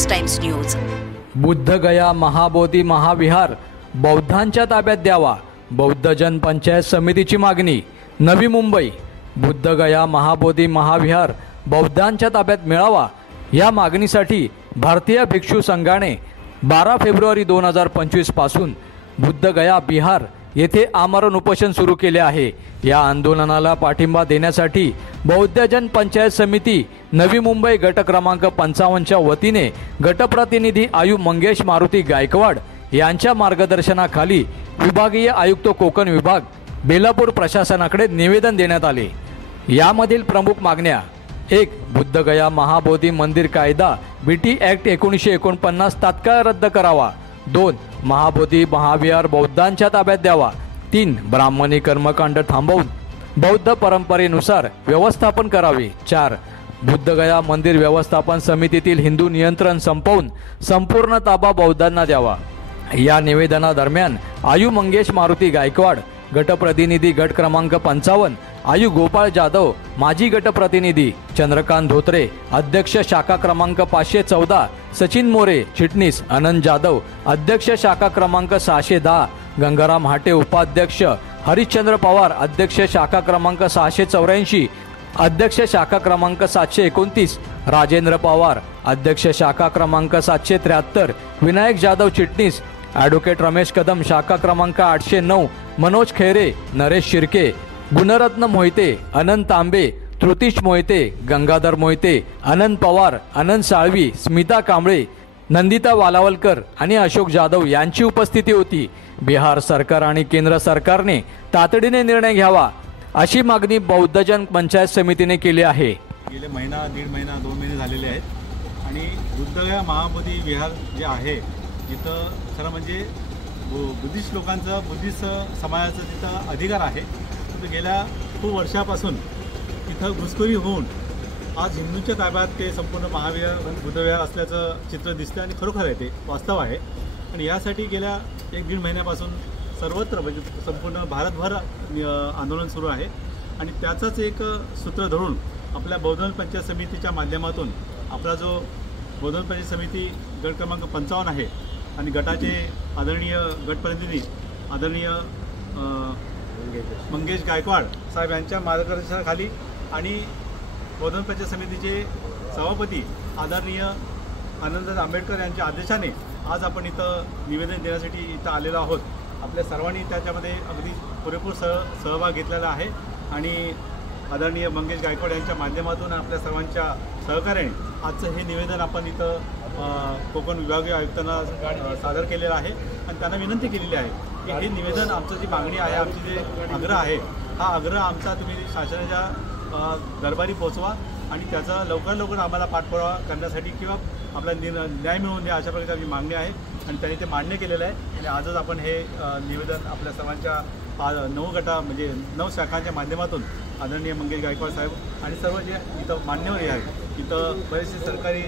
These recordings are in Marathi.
S Times news. Bodhgaya Mahabodhi Mahavihara बौद्धांच्या ताब्यात द्यावा, बौद्ध जन पंचायत समितीची मागणी। नवी मुंबई। बुद्धगया महाबोधी महाविहार बौद्धांच्या ताब्यात मिळावा या मागणीसाठी भारतीय भिक्षू संघाने 12 फेब्रुवारी 2025 पासून बुद्धगया बिहार येथे आमरण उपोषण सुरू केले आहे। या आंदोलनाला पाठिंबा देण्यासाठी बौद्ध जन पंचायत समिती नवी मुंबई गट क्रमांक 55 च्या वतीने गटप्रतिनिधी आयु मंगेश मारुती गायकवाड यांच्या मार्गदर्शनाखाली विभागीय आयुक्त कोकण विभाग बेलापूर प्रशासनाकडे निवेदन देण्यात आले। यामधील प्रमुख मागण्या: 1. बुद्धगया महाबोधी मंदिर कायदा बीटी ॲक्ट 1949 तात्काळ रद्द करावा। 2. महाबोधी महाविहार बौद्धांच्या ताब्यात द्यावा। 3. ब्राह्मणी कर्मकांड थांबवून बौद्ध परंपरेनुसार व्यवस्थापन करावे। 4. बुद्धगया मंदिर व्यवस्थापन समितीतील हिंदू नियंत्रण संपवून संपूर्ण ताबा बौद्धांना द्यावा। या निवेदनादरम्यान आयु मंगेश मारुती गायकवाड गटप्रतिनिधी गट क्रमांक 55, आयु गोपाळ जाधव माजी गटप्रतिनिधी, चंद्रकांत धोत्रे अध्यक्ष शाखा क्रमांक 514, सचिन मोरे चिटणीस, आनंद जाधव अध्यक्ष शाखा क्रमांक 610, गंगाराम हाटे उपाध्यक्ष, हरिश्चंद्र पवार अध्यक्ष शाखा क्रमांक 684, अध्यक्ष शाखा क्रमांक 729, राजेंद्र पवार अध्यक्ष शाखा क्रमांक 773, विनायक जाधव चिटणीस, ॲडव्होकेट रमेश कदम शाखा क्रमांक 809, मनोज खैरे, नरेश शिर्के, गुणरत्न मोहिते, अनंत तांबे, त्रुतिश मोहिते, गंगाधर मोहिते, अनंत पवार, अनंत साळवी, स्मिता कांबळे, नंदिता वालावलकर आणि अशोक जाधव यांची उपस्थिती होती। बिहार सरकार आणि केंद्र सरकारने तातडीने निर्णय घ्यावा अशी मागणी बौद्ध जन पंचायत समितीने केली आहे। गेले महिना, दीड महिना, 2 महिने झालेले आहेत आणि बुद्धगया महाबोधी विहार जे आहे जिथं खरं म्हणजे बुद्धिस्ट लोकांचं, बुद्धिस्ट समाजाचं तिथं अधिकार आहे। तिथं गेल्या खूप वर्षापासून तिथं घुसखोरी होऊन आज हिंदूंच्या ताब्यात ते संपूर्ण महाविहार बुद्धविहार असल्याचं चित्र दिसतं आणि खरोखर आहे, ते वास्तव आहे। आणि यासाठी गेल्या 1-1.5 महिन्यापासून सर्वत्र म्हणजे संपूर्ण भारतभर आंदोलन सुरू आहे आणि त्याचंच एक सूत्र धरून आपल्या बौद्ध पंचायत समितीच्या माध्यमातून आपला जो बौद्ध पंचायत समिती गट क्रमांक 55 आहे आणि गटाचे आदरणीय गटप्रतिनिधी आदरणीय मंगेश गायकवाड साहेब यांच्या मार्गदर्शनाखाली आणि बौद्ध पंचायत समितीचे सभापती आदरणीय आनंद आंबेडकर यांच्या आदेशाने आज आपण इथं निवेदन देण्यासाठी इथं आलेलो आहोत। आपल्या सर्वांनी त्याच्यामध्ये अगदी पुरेपूर सहभाग घेतलेला आहे आणि आदरणीय मंगेश गायकवाड यांच्या माध्यमातून आपल्या सर्वांच्या सहकार्याने आजचं हे निवेदन आपण इथं कोकण विभागीय आयुक्तांना सादर केलेलं आहे आणि त्यांना विनंती केलेली आहे की हे निवेदन आमचं जी मागणी आहे, आमची जे आग्रह आहे, हा आग्रह आमचा तुम्ही शासनाच्या दरबारी पोहोचवा आणि त्याचा लवकर आम्हाला पाठपुरावा करण्यासाठी किंवा आपला न्याय मिळवून द्या अशा प्रकारची मागणी आहे आणि त्यांनी ते मान्य केलेलं आहे। आणि आजच आपण हे निवेदन आपल्या सर्वांच्या 9 गटा म्हणजे 9 शाखांच्या माध्यमातून आदरणीय मंगेश गायकवाड साहेब आणि सर्व जे इथं मान्यवर आहेत, इथं बरेचसे सरकारी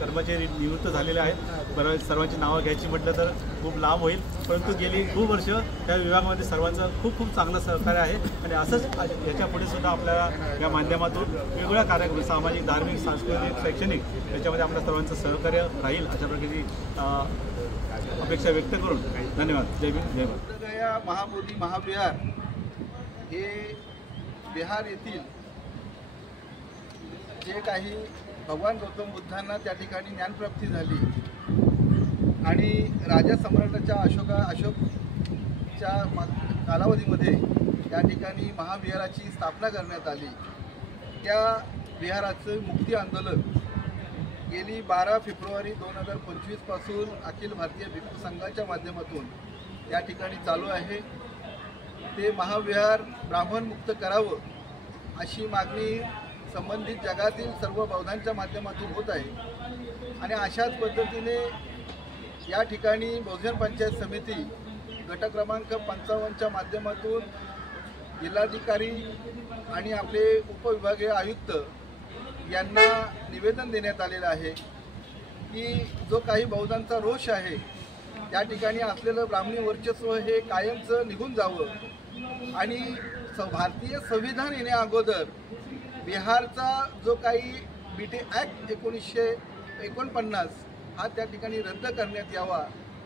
कर्मचारी निवृत्त झालेले आहेत। बरेच सर्वांची नावं घ्यायची म्हटलं तर खूप लांब होईल, परंतु गेली खूप वर्ष त्या विभागामध्ये सर्वांचं खूप चांगलं सहकार्य आहे आणि असंच याच्या पुढे सुद्धा आपल्याला या माध्यमातून वेगवेगळ्या कार्यक्रम सामाजिक, धार्मिक, सांस्कृतिक, शैक्षणिक याच्यामध्ये आपल्या सर्वांचं सहकार्य राहील अशा प्रकारची अपेक्षा व्यक्त करून धन्यवाद। जय भीम, जय भारत। बुद्धगया महाबोधी महाविहार हे बिहार येथील जे काही भगवान गौतम बुद्धांना त्या ठिकाणी ज्ञानप्राप्ती झाली आणि राजा सम्राटाच्या अशोकच्या कालावधीमध्ये त्या ठिकाणी महाविहाराची स्थापना करण्यात आली। त्या विहाराचं मुक्ती आंदोलन गेली 12 फेब्रुवारी 2025 पासून अखिल भारतीय भिक्षू संघाच्या माध्यमातून या ठिकाणी चालू आहे। ते महाविहार ब्राह्मणमुक्त करावं अशी मागणी संबंधित जगातील सर्व बौद्धांच्या माध्यमातून होत आहे आणि अशाच पद्धतीने या ठिकाणी बौद्ध पंचायत समिती गट क्रमांक 55च्या माध्यमातून जिल्हाधिकारी आणि आपले उपविभागीय आयुक्त यांना निवेदन देण्यात आलेलं आहे की जो काही बौद्धांचा रोष आहे त्या ठिकाणी असलेलं ब्राह्मणी वर्चस्व हे कायमचं निघून जावं आणि भारतीय संविधान येण्या अगोदर बिहारचा जो काही बीटी ॲक्ट 1949 हा त्या ठिकाणी रद्द करण्यात यावा,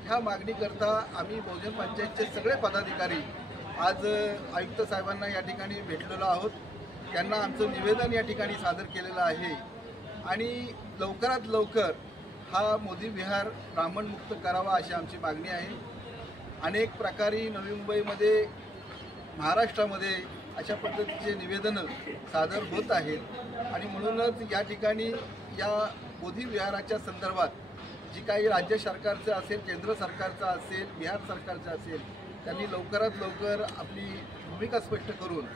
ह्या मागणीकरता आम्ही बहुजन पंचायतचे सगळे पदाधिकारी आज आयुक्त साहेबांना या ठिकाणी भेटलेलो आहोत. त्यांना आमचं निवेदन या ठिकाणी सादर केलेलं आहे आणि लवकरात लवकर हा मोदी विहार ब्राह्मणमुक्त करावा अशी आमची मागणी आहे. अनेक प्रकारे नवी मुंबईमध्ये, महाराष्ट्रामध्ये अशा पद्धतीचे निवेदनं सादर होत आहेत आणि म्हणूनच या ठिकाणी या मोदी विहाराच्या संदर्भात जी काही राज्य सरकारचं असेल, केंद्र सरकारचं असेल, बिहार सरकारचं असेल, त्यांनी लवकरात लवकर आपली भूमिका स्पष्ट करून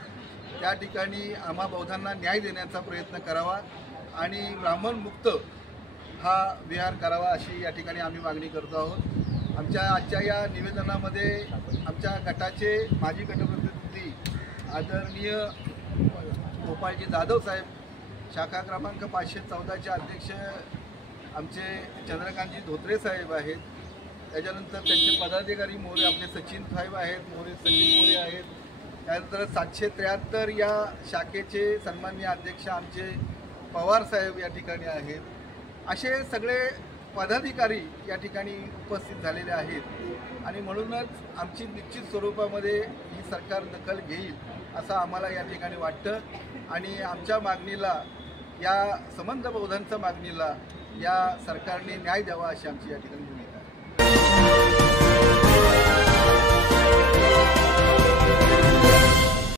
त्या ठिकाणी आम्हा बौद्धांना न्याय देण्याचा प्रयत्न करावा आणि ब्राह्मणमुक्त हा विहार करावा अशी या ठिकाणी आम्ही मागणी करतो आहोत. आमच्या आजच्या या निवेदनामध्ये आमच्या गटाचे माजी गटप्रतिनिधी आदरणीय गोपाळजी जाधव साहेब, शाखा क्रमांक 514चे अध्यक्ष आमचे चंद्रकांतजी धोत्रे साहेब आहेत. त्याच्यानंतर त्यांचे पदाधिकारी मोरे आपले सचिन साहेब आहेत, सचिन मोरे आहेत. त्यानंतर 773 या शाखेचे सन्माननीय अध्यक्ष आमचे पवार साहेब या ठिकाणी आहेत. असे सगळे पदाधिकारी या ठिकाणी उपस्थित झालेले आहेत आणि म्हणूनच आमची निश्चित स्वरूपामध्ये ही सरकार दखल घेईल असं आम्हाला या ठिकाणी वाटतं आणि आमच्या मागणीला, या समंत बौद्धांच्या मागणीला या सरकारने न्याय द्यावा अशी आमची या ठिकाणी